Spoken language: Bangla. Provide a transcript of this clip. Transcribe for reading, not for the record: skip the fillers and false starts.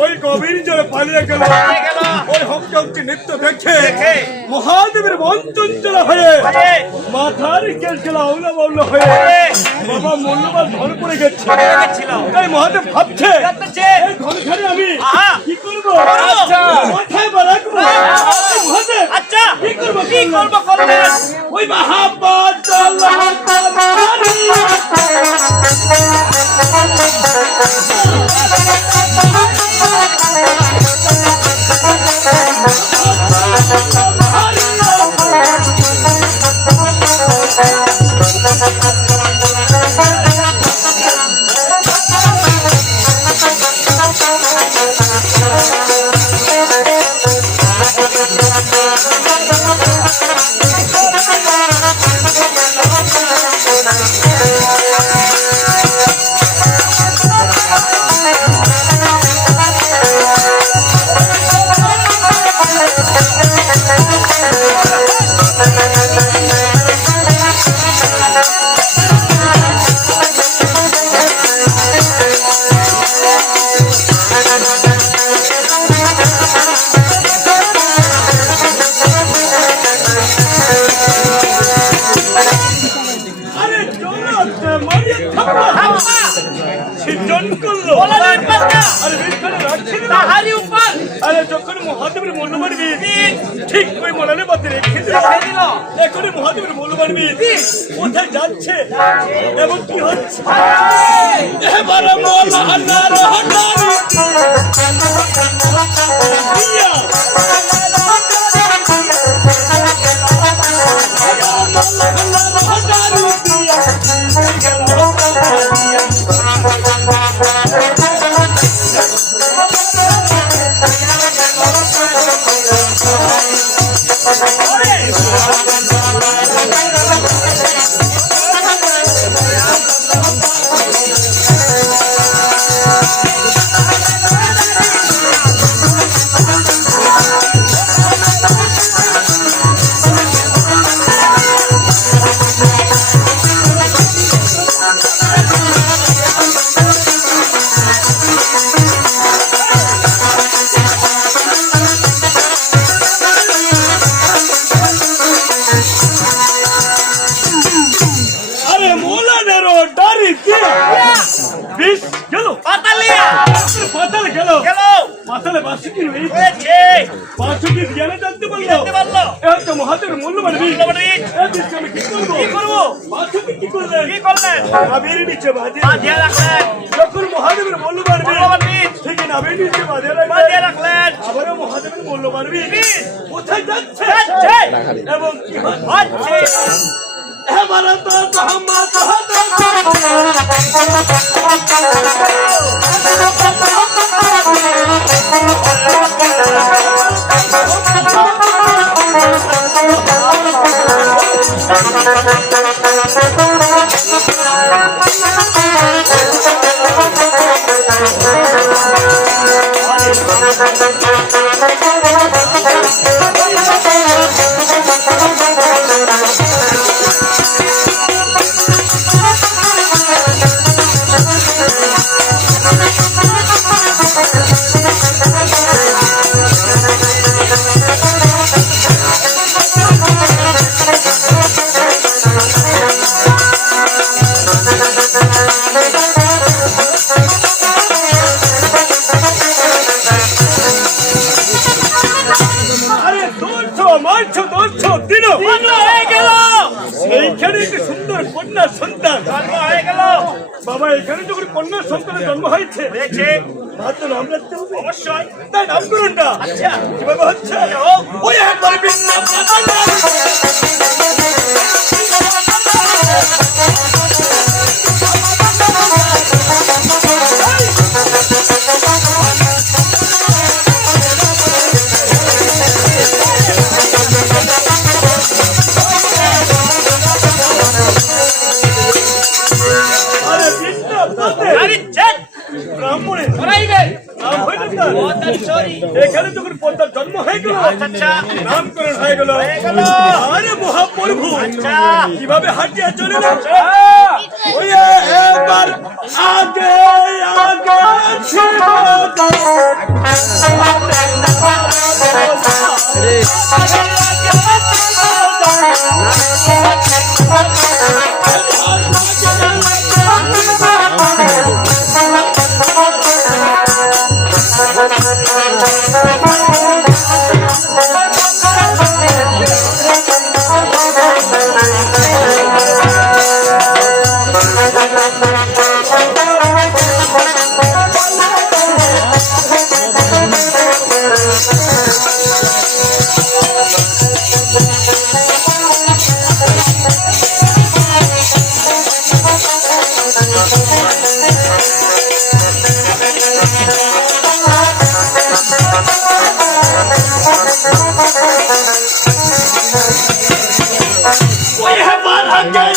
ওই গভীর জলে পালিয়ে গেল। ওই হংকংকে নৃত্য দেখে মহাদেবের মন চঞ্চল হয়ে মাথার কেলকেলা আউলা বাউলা হয়ে বাবা মূল্যবান ধন পড়ে গেছে। তাই মহাদেব ভাবছে এই ধনখানে আমি কি করবো, মাথায় রাখবো। মহাদেব আচ্ছা কি করবো ওই মহাপাত যখন মহাদেবের মূল্যবান ঠিক ওই মলানের মধ্যে রেখে দিল। এখন মহাদেবের মূল্যবান কোথায় যাচ্ছে এবং কি হচ্ছে মহাদেবের মূল্যবান যখন মহাদেবের মূল্যবান ঠিক নামের নিচে বাঁধিয়ে রাখলেন। আবারও মহাদেবের মূল্যবান কোথায় যাচ্ছে এবং কি হচ্ছে বাবা এখানে যখন কন্যা সন্তানের জন্ম হয়েছে তার তো নাম রাখতে হবে অবশ্যই। তাই নামকরণটা কিভাবে হচ্ছে ওই একবার এখানে যখন পদ্মার জন্ম হয়ে গেল নামকরণ হয়ে গেল। আরে মহাপ্রভু কিভাবে হাঁটিয়া চলে এবার আগে আগে ছিল We have 100